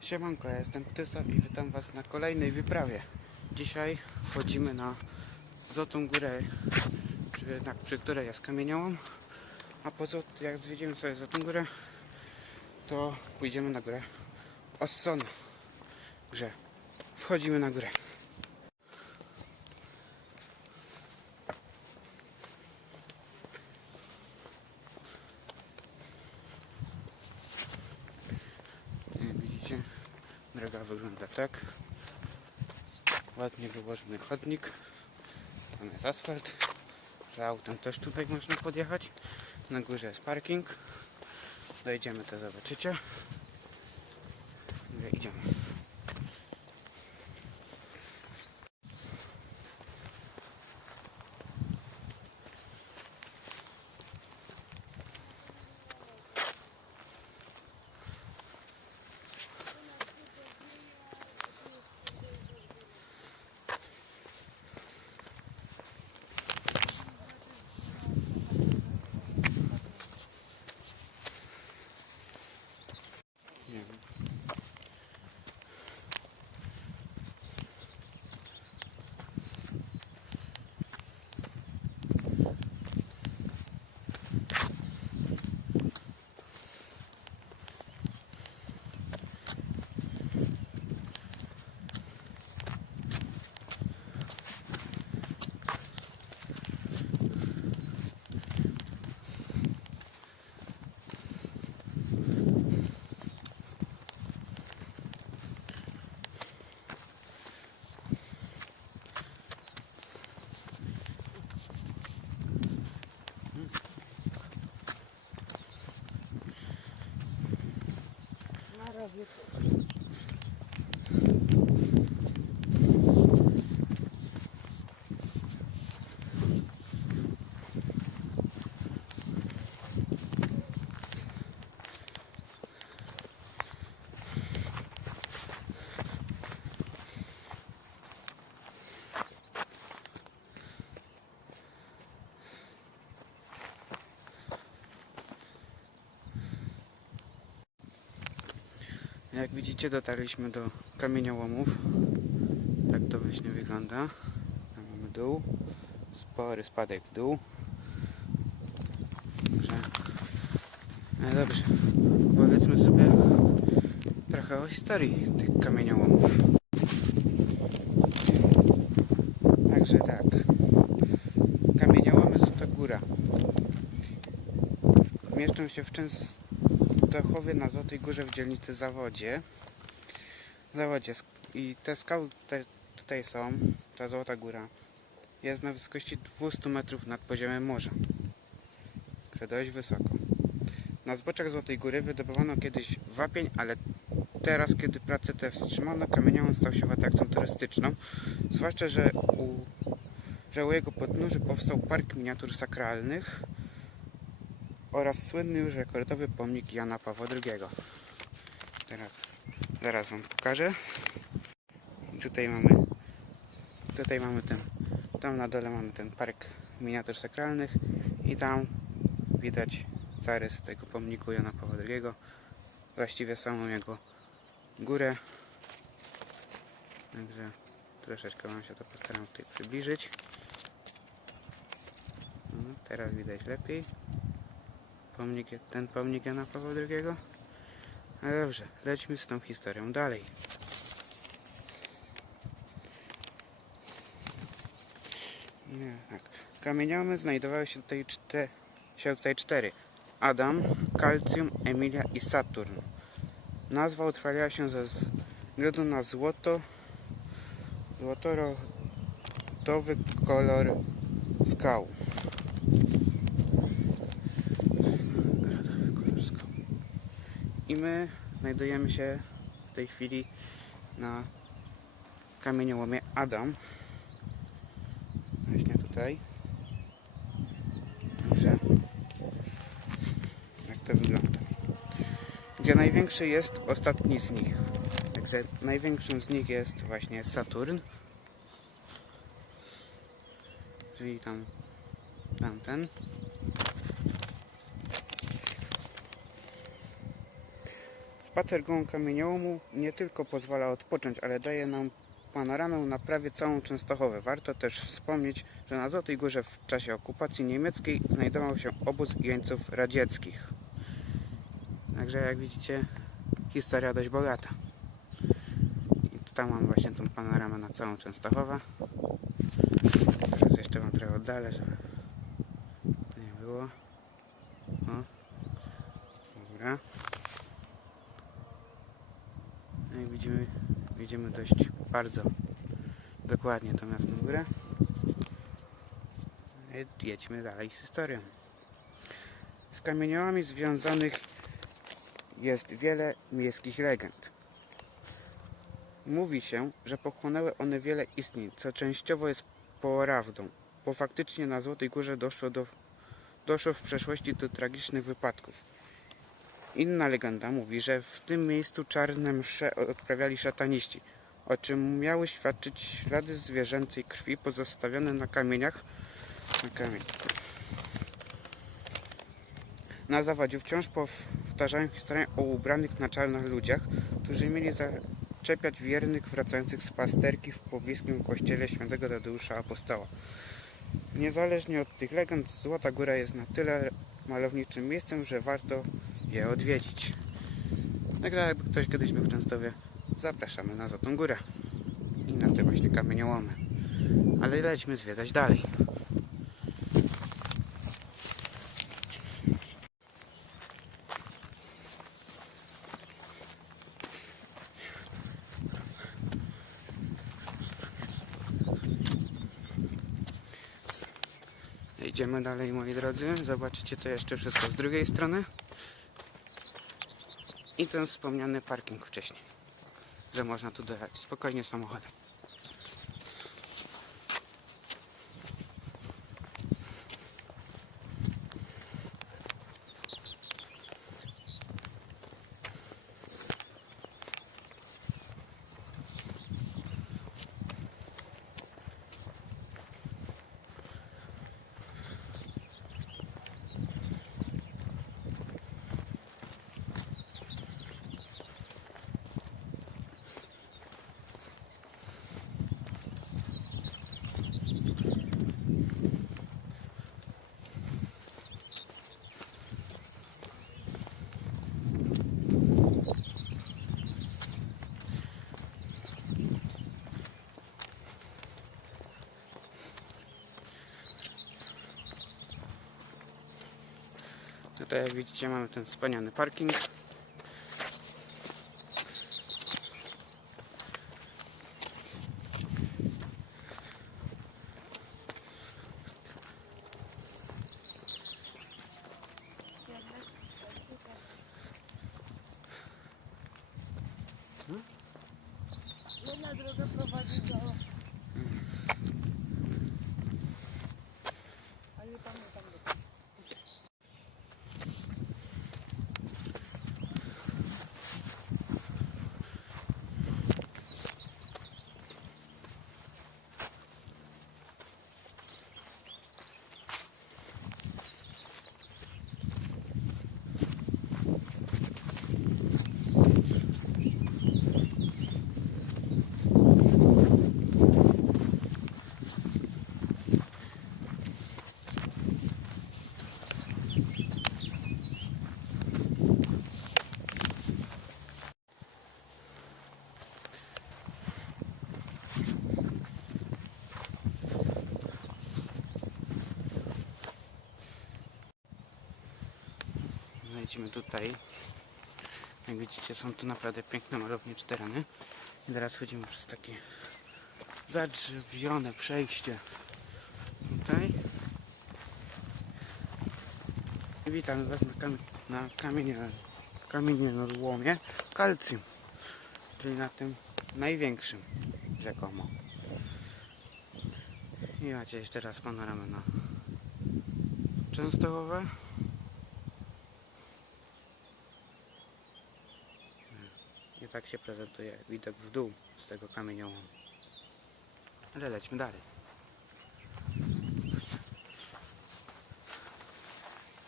Siemanko, ja jestem Tysa i witam Was na kolejnej wyprawie. Dzisiaj wchodzimy na Złotą Górę, przy, na, przy której jest kamieniołom. A po jak zwiedzimy sobie Złotą Górę, to pójdziemy na górę Ossona. Grze. Wchodzimy na górę. Jak widzicie, droga wygląda tak. Ładnie wyłożony chodnik. Tam jest asfalt. Że autem też tutaj można podjechać. Na górze jest parking. Dojdziemy to zobaczycie. Idziemy. Nie wiem. Jak widzicie dotarliśmy do kamieniołomów. Tak to właśnie wygląda. Tam mamy dół. Spory spadek w dół. Także... No dobrze. Powiedzmy sobie trochę o historii tych kamieniołomów. Także tak. Kamieniołomy Złota Góra. Mieszczą się w Częstochowie na Złotej Górze w dzielnicy Zawodzie. Zawodzie. I te skały te tutaj są, ta Złota Góra, jest na wysokości 200 metrów nad poziomem morza. Także dość wysoko. Na zboczach Złotej Góry wydobywano kiedyś wapień, ale teraz, kiedy prace te wstrzymano, kamieniołom stał się atrakcją turystyczną. Zwłaszcza, że u, że u jego podnóży powstał park miniatur sakralnych oraz słynny już rekordowy pomnik Jana Pawła II. Teraz, zaraz Wam pokażę. Tutaj mamy, tutaj mamy ten, tam na dole mamy ten park miniatur sakralnych i tam widać zarys tego pomniku Jana Pawła II. Właściwie samą jego górę. Także troszeczkę Wam się to postaram tutaj przybliżyć. No, teraz widać lepiej pomnik, ten pomnik Jana Pawła II. No dobrze, lećmy z tą historią dalej. Nie, tak. Kamieniołomy znajdowały się tutaj, czte, się tutaj cztery. Adam, Kalcjum, Emilia i Saturn. Nazwa utrwaliła się ze względu na złoto, złotorodowy kolor skał. Gradowy kolor skał. I my znajdujemy się w tej chwili na kamieniołomie Adam. Właśnie tutaj. Także jak to wygląda. Gdzie największy jest ostatni z nich. Także największym z nich jest właśnie Saturn. Czyli tam tamten. Spacer kamieniołomu nie tylko pozwala odpocząć, ale daje nam panoramę na prawie całą Częstochowę. Warto też wspomnieć, że na Złotej Górze w czasie okupacji niemieckiej znajdował się obóz jeńców radzieckich. Także jak widzicie, historia dość bogata. I tam mam właśnie tą panoramę na całą Częstochowę. Teraz jeszcze wam trochę oddalę, żeby nie było. O. Dobra. No widzimy, widzimy dość bardzo dokładnie tą jasną górę. I jedźmy dalej z historią. Z kamieniołami związanych jest wiele miejskich legend. Mówi się, że pochłonęły one wiele istnień, co częściowo jest prawdą, bo faktycznie na Złotej Górze doszło, do, doszło w przeszłości do tragicznych wypadków. Inna legenda mówi, że w tym miejscu czarne msze odprawiali szataniści, o czym miały świadczyć ślady zwierzęcej krwi pozostawione na kamieniach. Na kamień. Na zawodzie wciąż powtarzają historię o ubranych na czarno ludziach, którzy mieli zaczepiać wiernych wracających z pasterki w pobliskim kościele świętego Tadeusza Apostoła. Niezależnie od tych legend, Złota Góra jest na tyle malowniczym miejscem, że warto je odwiedzić. Także jakby ktoś kiedyś był w Częstowie, zapraszamy na Złotą Górę i na te właśnie kamieniołomy. Ale lećmy zwiedzać dalej. Idziemy dalej moi drodzy. Zobaczycie to jeszcze wszystko z drugiej strony. I ten wspomniany parking wcześniej. Że można tu dojechać spokojnie samochodem. Tutaj jak widzicie mamy ten wspaniały parking. Jedna droga prowadzi do... Lecimy tutaj. Jak widzicie są tu naprawdę piękne, malownicze tereny. I teraz chodzimy przez takie zadrzewione przejście tutaj. I witamy Was na, kam na kamienie, kamieniołomie kalcjum, czyli na tym największym rzekomo. I macie jeszcze raz panoramę na Częstochowę. I tak się prezentuje widok w dół z tego kamieniołomu. Ale lećmy dalej.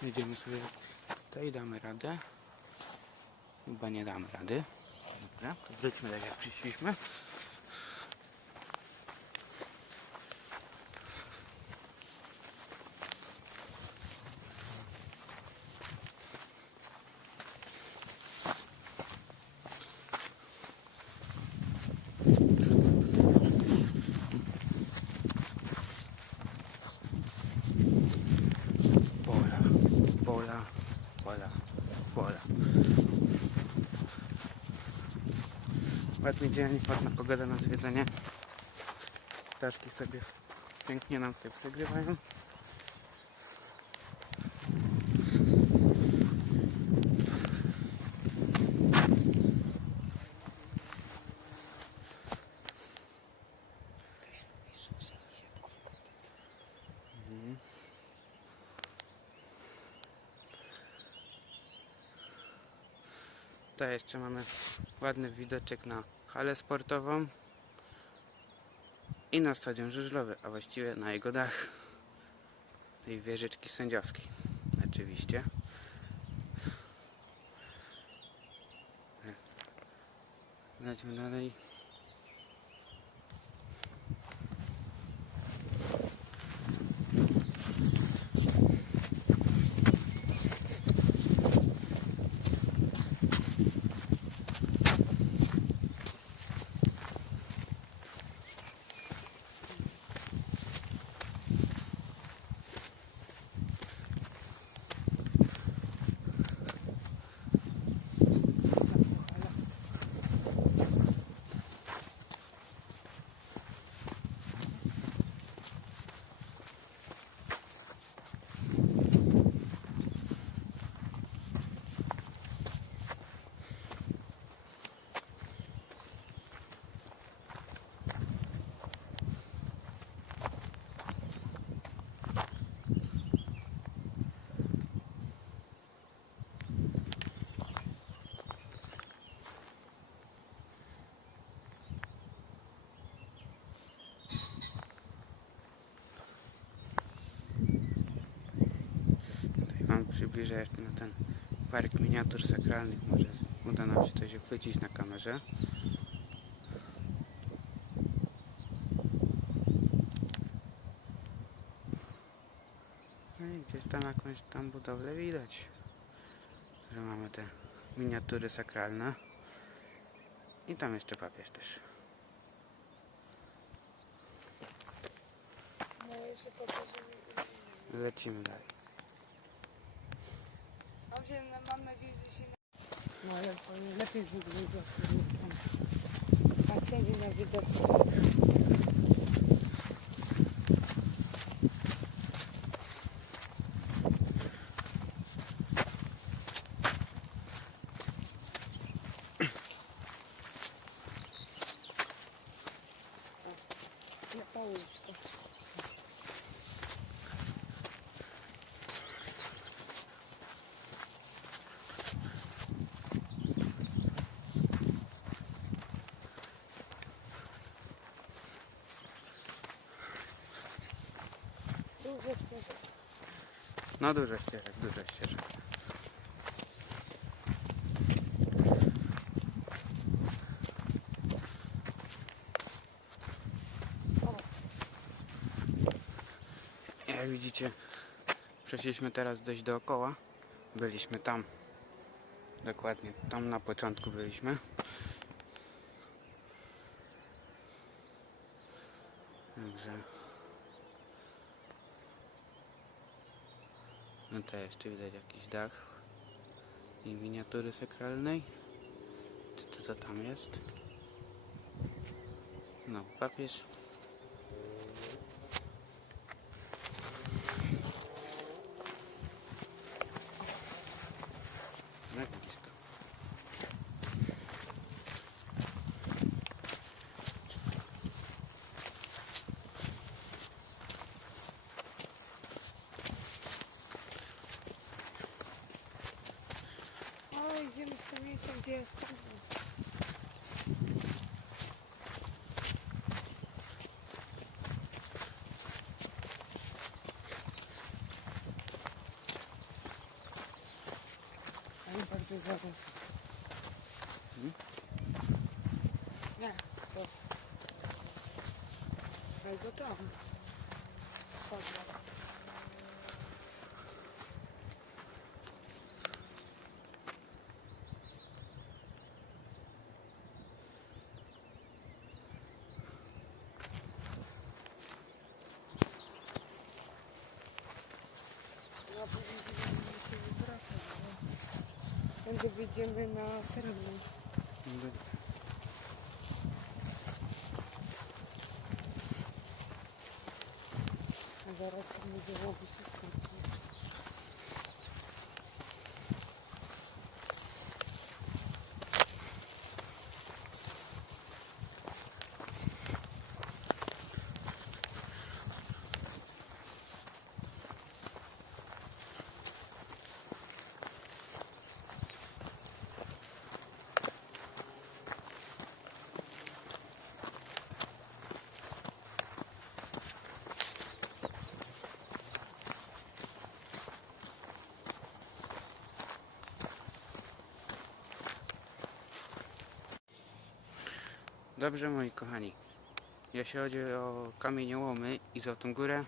Idziemy sobie tutaj, damy radę. Chyba nie damy rady. Dobra, wróćmy tak jak przyszliśmy. Ładny dzień, ładna pogoda na zwiedzanie. Ptaszki sobie pięknie nam tutaj przegrywają. Tutaj jeszcze mamy ładny widoczek na halę sportową i na stadion żużlowy, a właściwie na jego dach tej wieżyczki sędziowskiej. Oczywiście. Lecimy dalej. Tutaj Wam przybliżę jeszcze na ten park miniatur sakralnych. Może uda nam się coś uchwycić na kamerze. No i gdzieś tam jakąś tam budowlę widać, że mamy te miniatury sakralne. I tam jeszcze papież też. No. Lecimy dalej. Dobrze, no mam nadzieję, że się... No ale lepiej wygląda. Patrzenie na widoczne. Dużo ścieżek. No dużo ścieżek, dużo ścieżek. Jak widzicie, przeszliśmy teraz dość dookoła. Byliśmy tam. Dokładnie, tam na początku byliśmy. Także. No to jeszcze widać jakiś dach i miniatury sakralnej. Czy to co tam jest? No, papież. Na blisko. O, miejsce, gdzie jest. Ale bardzo zarosło. Nie, to. Albo tam. Dobra. No. Będzie wyjdziemy na srebrną. A zaraz tam będzie łowy się skończy. Dobrze moi kochani. Jeśli chodzi o kamieniołomy i Złotą Górę,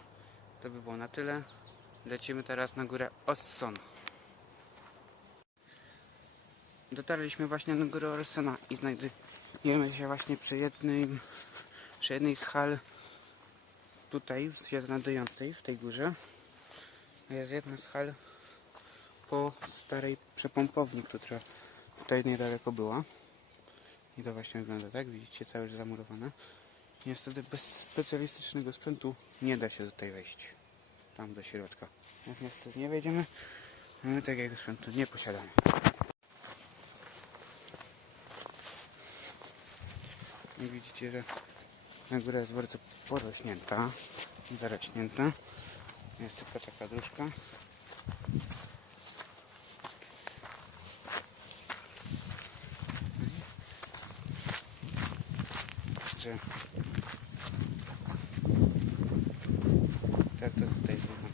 to by było na tyle. Lecimy teraz na górę Osson. Dotarliśmy właśnie na górę Orsona i znajdujemy się właśnie przy jednym, przy jednej z hal tutaj, się znajdującej w tej górze. Jest jedna z hal po starej przepompowni, która tutaj niedaleko była. I to właśnie wygląda tak, widzicie, całe już zamurowane. Niestety bez specjalistycznego sprzętu nie da się tutaj wejść. Tam do środka. Jak niestety nie wejdziemy, my takiego sprzętu nie posiadamy. I widzicie, że na górę jest bardzo porośnięta, zarośnięta. Jest tylko taka dróżka. że tak to tutaj wygląda.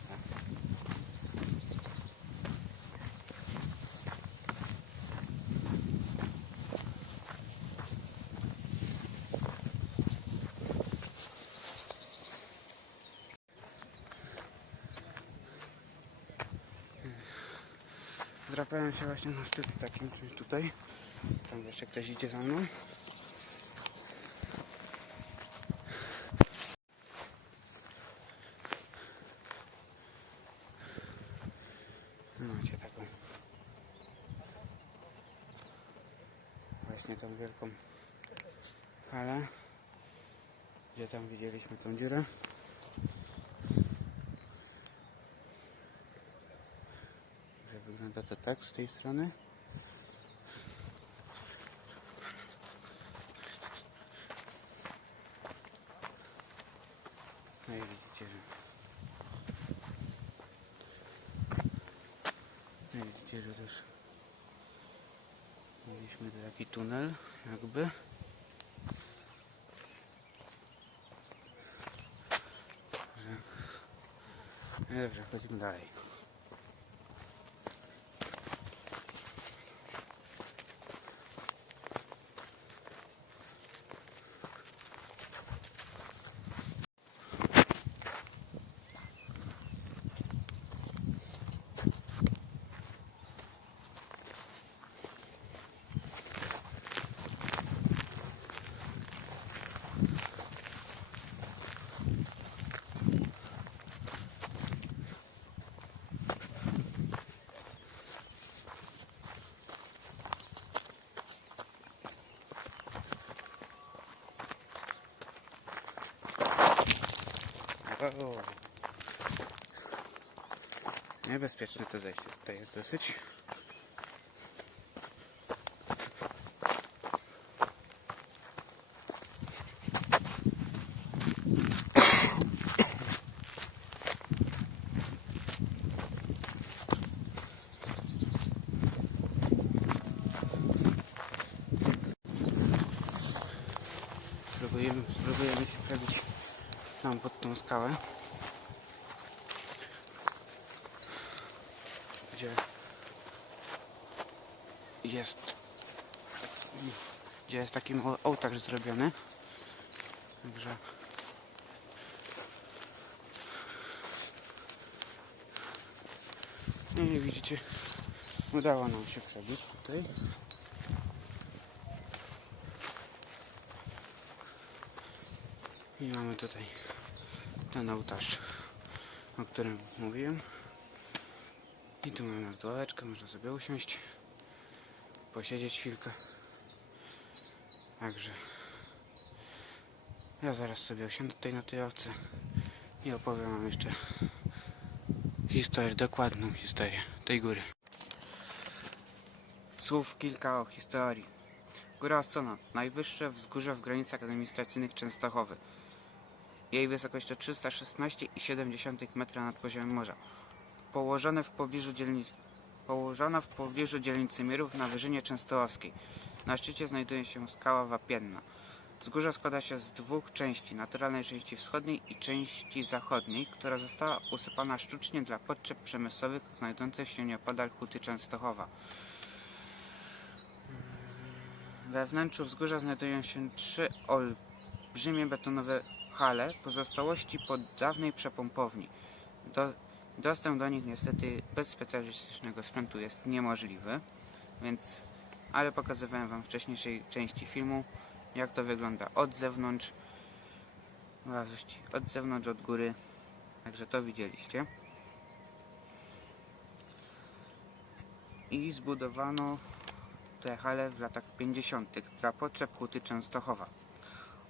Zdrapałem się właśnie na szczyt takim czymś tutaj. Tam jeszcze ktoś idzie za mną. Macie taką właśnie tą wielką halę, gdzie tam widzieliśmy tą dziurę. Że wygląda to tak z tej strony. No i widzicie, że No i widzicie, że też mieliśmy taki tunel, jakby. Że... No Dobrze, chodzimy dalej. Niebezpieczne to zejście. Tutaj jest dosyć. Spróbujemy, spróbujemy się przebić tam pod tą skałę. Gdzie jest gdzie jest taki ołtarz zrobiony. Także no i widzicie, udało nam się przebić tutaj. I mamy tutaj ten ołtarz, o którym mówiłem. I tu mamy ławeczkę, można sobie usiąść, posiedzieć chwilkę. Także ja zaraz sobie usiądę tutaj na tej owce i opowiem wam jeszcze historię, dokładną historię tej góry. Słów kilka o historii. Góra Ossona, najwyższe wzgórze w granicach administracyjnych Częstochowy. Jej wysokość to 316,7 metra nad poziomem morza. Położone w pobliżu dzielnicy Położona w pobliżu dzielnicy Mirów na wyżynie Częstochowskiej. Na szczycie znajduje się skała wapienna. Wzgórze składa się z dwóch części, naturalnej części wschodniej i części zachodniej, która została usypana sztucznie dla potrzeb przemysłowych znajdujących się nieopodal Huty Częstochowa. We wnętrzu wzgórza znajdują się trzy olbrzymie betonowe hale, pozostałości po dawnej przepompowni. Do, dostęp do nich niestety bez specjalistycznego sprzętu jest niemożliwy, więc ale pokazywałem Wam w wcześniejszej części filmu, jak to wygląda od zewnątrz, od zewnątrz, od góry, także to widzieliście. I zbudowano te hale w latach 50. dla potrzeb huty Częstochowa.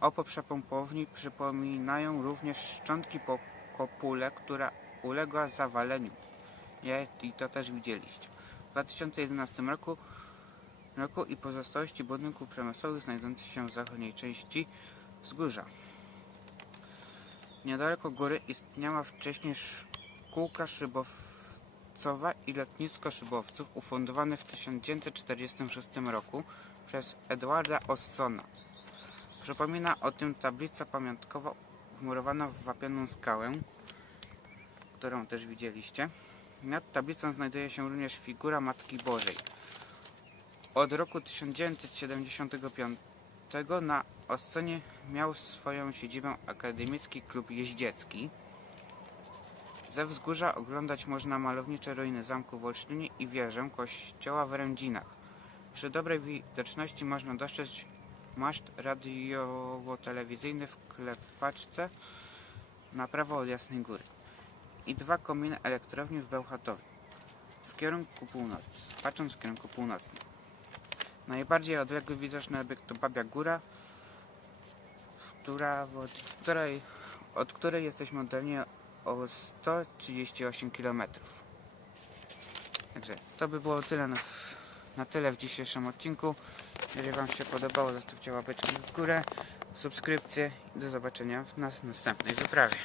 Opo przepompowni przypominają również szczątki po kopule, która uległa zawaleniu. Ja, I to też widzieliście. W 2011 roku, roku i pozostałości budynków przemysłowych znajdujących się w zachodniej części wzgórza. Niedaleko góry istniała wcześniej szkółka szybowcowa i lotnisko szybowców ufundowane w 1946 roku przez Edwarda Ossona. Przypomina o tym tablica pamiątkowa wmurowana w wapienną skałę, którą też widzieliście. Nad tablicą znajduje się również figura Matki Bożej. Od roku 1975 na Ossonie miał swoją siedzibę Akademicki Klub Jeździecki. Ze wzgórza oglądać można malownicze ruiny zamku w Olsztynie i wieżę kościoła w Rędzinach. Przy dobrej widoczności można dostrzec maszt radiowo-telewizyjny w Klepaczce na prawo od Jasnej Góry i dwa kominy elektrowni w Bełchatowie w kierunku północnym, patrząc w kierunku północnym. Najbardziej odległy widoczny obiekt to Babia Góra, która, od której, od której jesteśmy oddaleni o 138 km. Także to by było tyle na, na tyle w dzisiejszym odcinku. Jeżeli Wam się podobało, zostawcie łapeczki w górę, subskrypcję i do zobaczenia w nas następnej wyprawie.